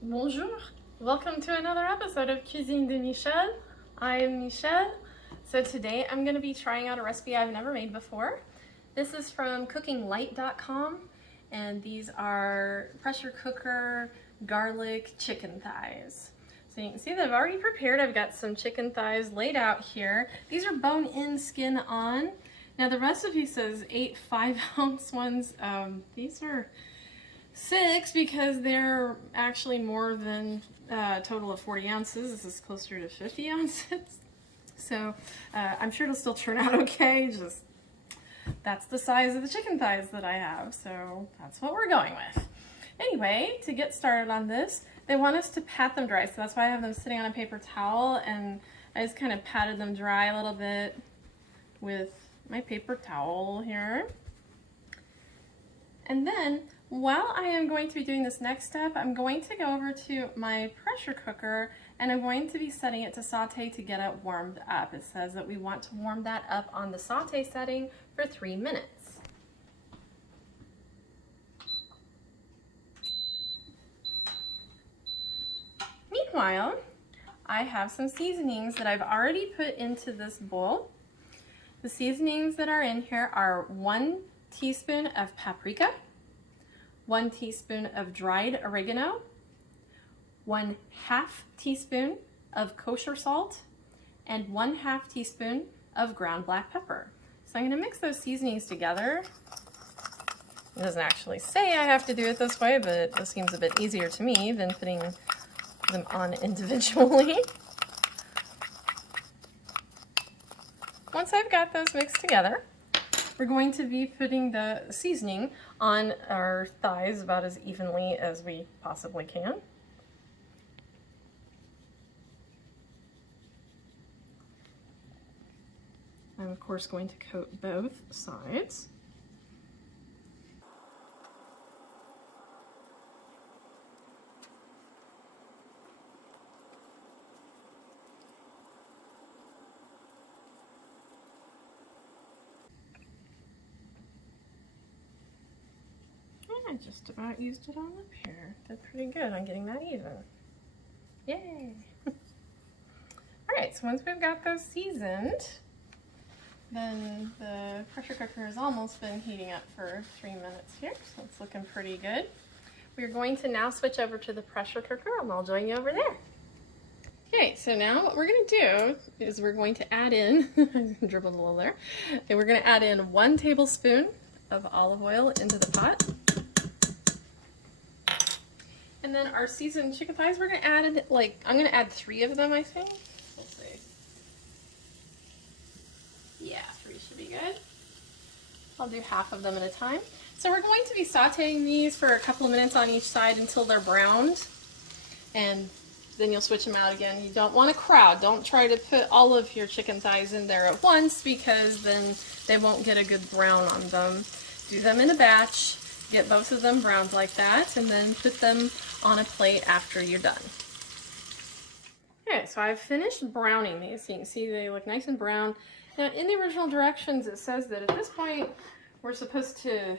Bonjour! Welcome to another episode of Cuisine de Michel. I am Michelle. So today I'm going to be trying out a recipe I've never made before. This is from cookinglight.com and these are pressure cooker garlic chicken thighs. So you can see that I've already prepared. I've got some chicken thighs laid out here. These are bone-in, skin-on. Now the recipe says 8 5-ounce ones. These are 6 because they're actually more than a total of 40 ounces. This is closer to 50 ounces. So I'm sure it'll still turn out okay. Just that's the size of the chicken thighs that I have. So that's what we're going with. Anyway, to get started on this, they want us to pat them dry. So that's why I have them sitting on a paper towel, and I just kind of patted them dry a little bit with my paper towel here. And then while I am going to be doing this next step, I'm going to go over to my pressure cooker and I'm going to be setting it to saute to get it warmed up. It says that we want to warm that up on the saute setting for 3 minutes. Meanwhile, I have some seasonings that I've already put into this bowl. The seasonings that are in here are 1 teaspoon of paprika, 1 teaspoon of dried oregano, 1/2 teaspoon of kosher salt, and 1/2 teaspoon of ground black pepper. So I'm going to mix those seasonings together. It doesn't actually say I have to do it this way, but this seems a bit easier to me than putting them on individually. Once I've got those mixed together, we're going to be putting the seasoning on our thighs about as evenly as we possibly can. I'm of course going to coat both sides. I just about used it on up here. Did pretty good on getting that even. Yay! Alright, so once we've got those seasoned, then the pressure cooker has almost been heating up for 3 minutes here, so it's looking pretty good. We're going to now switch over to the pressure cooker and I'll join you over there. Okay, so now what we're going to do is we're going to add in, I dribbled a little there, and we're going to add in 1 tablespoon of olive oil into the pot. And then our seasoned chicken thighs, we're going to add in, I'm going to add 3 of them, I think. We'll see. Yeah, 3 should be good. I'll do half of them at a time. So we're going to be sauteing these for a couple of minutes on each side until they're browned. And then you'll switch them out again. You don't want to crowd. Don't try to put all of your chicken thighs in there at once because then they won't get a good brown on them. Do them in a batch. Get both of them browned like that, and then put them on a plate after you're done. Okay, so I've finished browning these. So you can see they look nice and brown. Now, in the original directions, it says that at this point, we're supposed to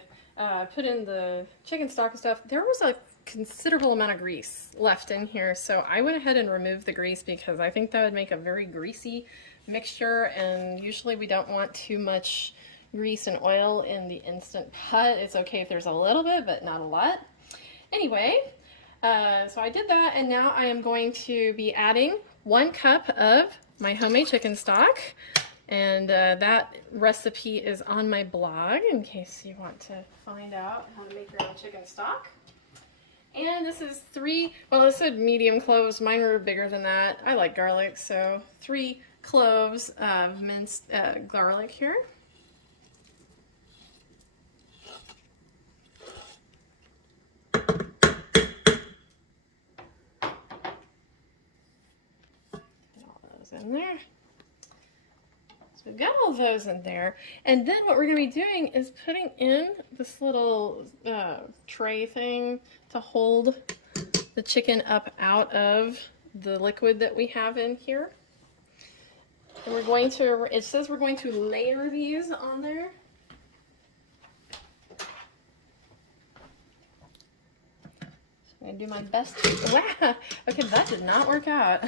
put in the chicken stock and stuff. There was a considerable amount of grease left in here, so I went ahead and removed the grease because I think that would make a very greasy mixture, and usually we don't want too much grease and oil in the Instant Pot. It's okay if there's a little bit, but not a lot. Anyway, so I did that, and now I am going to be adding 1 cup of my homemade chicken stock, and that recipe is on my blog in case you want to find out how to make your own chicken stock. And this is 3, well, it said medium cloves. Mine were bigger than that. I like garlic, so 3 cloves of minced garlic here. In there. So we've got all those in there, and then what we're going to be doing is putting in this little tray thing to hold the chicken up out of the liquid that we have in here. And we're going to, it says we're going to layer these on there. I'm gonna do my best. Wow. Okay, that did not work out.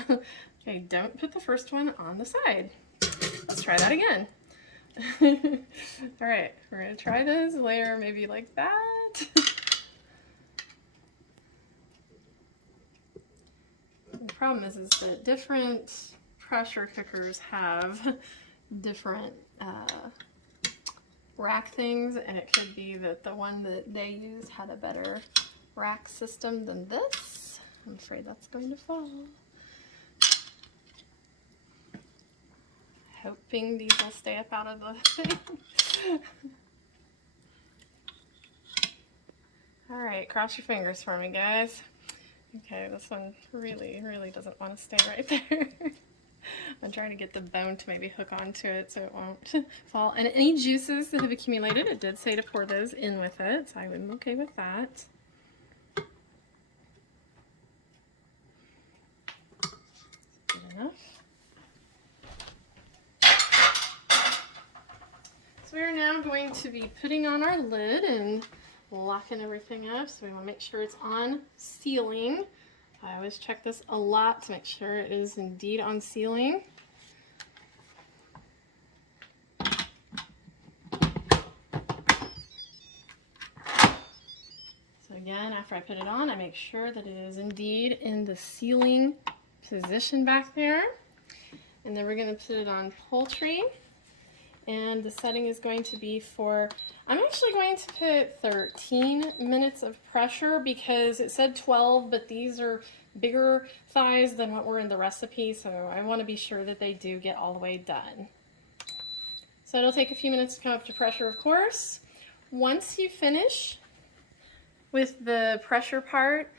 Okay, don't put the first one on the side. Let's try that again. All right, we're gonna try this layer maybe like that. The problem is that different pressure cookers have different rack things, and it could be that the one that they used had a better rack system than this. I'm afraid that's going to fall. Hoping these will stay up out of the thing. Alright, cross your fingers for me, guys. Okay, this one really doesn't want to stay right there. I'm trying to get the bone to maybe hook onto it so it won't fall. And any juices that have accumulated, it did say to pour those in with it, so I'm okay with that. Good enough. So we are now going to be putting on our lid and locking everything up. So we want to make sure it's on sealing. I always check this a lot to make sure it is indeed on sealing. So again, after I put it on, I make sure that it is indeed in the sealing position back there. And then we're going to put it on poultry. And the setting is going to be for, I'm actually going to put 13 minutes of pressure because it said 12, but these are bigger thighs than what were in the recipe, so I want to be sure that they do get all the way done. So it'll take a few minutes to come up to pressure, of course. Once you finish with the pressure part,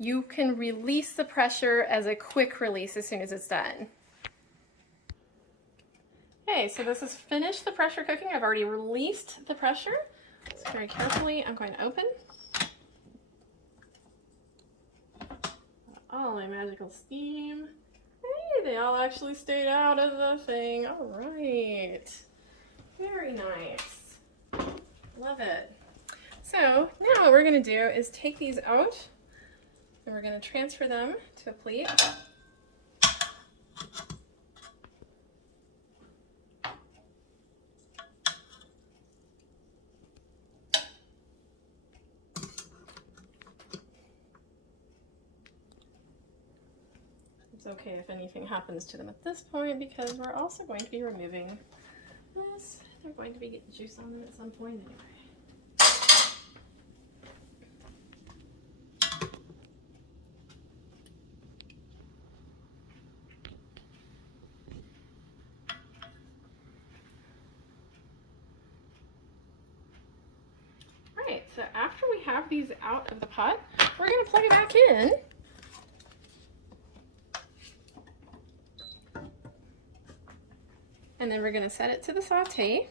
you can release the pressure as a quick release as soon as it's done. Okay, so this is finished the pressure cooking. I've already released the pressure. So very carefully, I'm going to open. All my magical steam. Hey, they all actually stayed out of the thing. All right. Very nice. Love it. So now what we're going to do is take these out and we're going to transfer them to a plate. It's okay if anything happens to them at this point because we're also going to be removing this. They're going to be getting juice on them at some point anyway. Alright, so after we have these out of the pot, we're going to plug it back in. And then we're going to set it to the saute.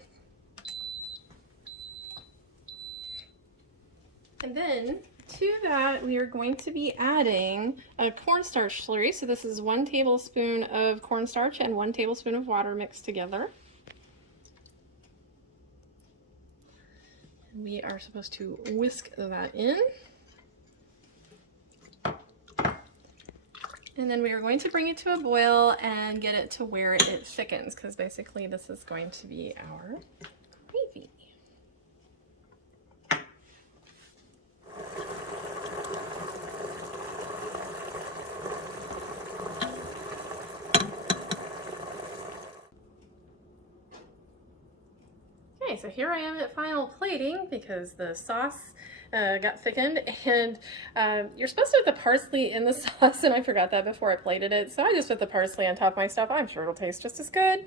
And then to that, we are going to be adding a cornstarch slurry. So this is 1 tablespoon of cornstarch and 1 tablespoon of water mixed together. And we are supposed to whisk that in. And then we are going to bring it to a boil and get it to where it thickens, because basically this is going to be our gravy. Okay, so here I am at final plating because the sauce got thickened, and you're supposed to put the parsley in the sauce, and I forgot that before I plated it, so I just put the parsley on top of my stuff. I'm sure it'll taste just as good.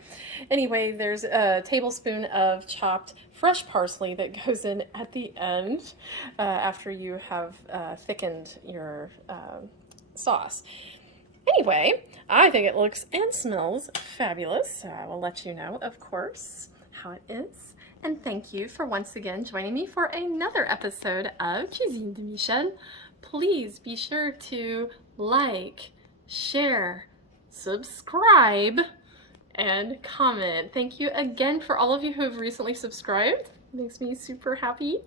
Anyway, there's a tablespoon of chopped fresh parsley that goes in at the end after you have thickened your sauce. Anyway, I think it looks and smells fabulous, so I will let you know, of course, how it is. And thank you for once again joining me for another episode of Cuisine de Michel. Please be sure to like, share, subscribe, and comment. Thank you again for all of you who have recently subscribed. Makes me super happy.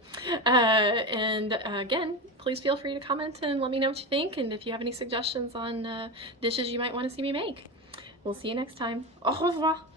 And again, please feel free to comment and let me know what you think, and if you have any suggestions on dishes you might want to see me make. We'll see you next time. Au revoir!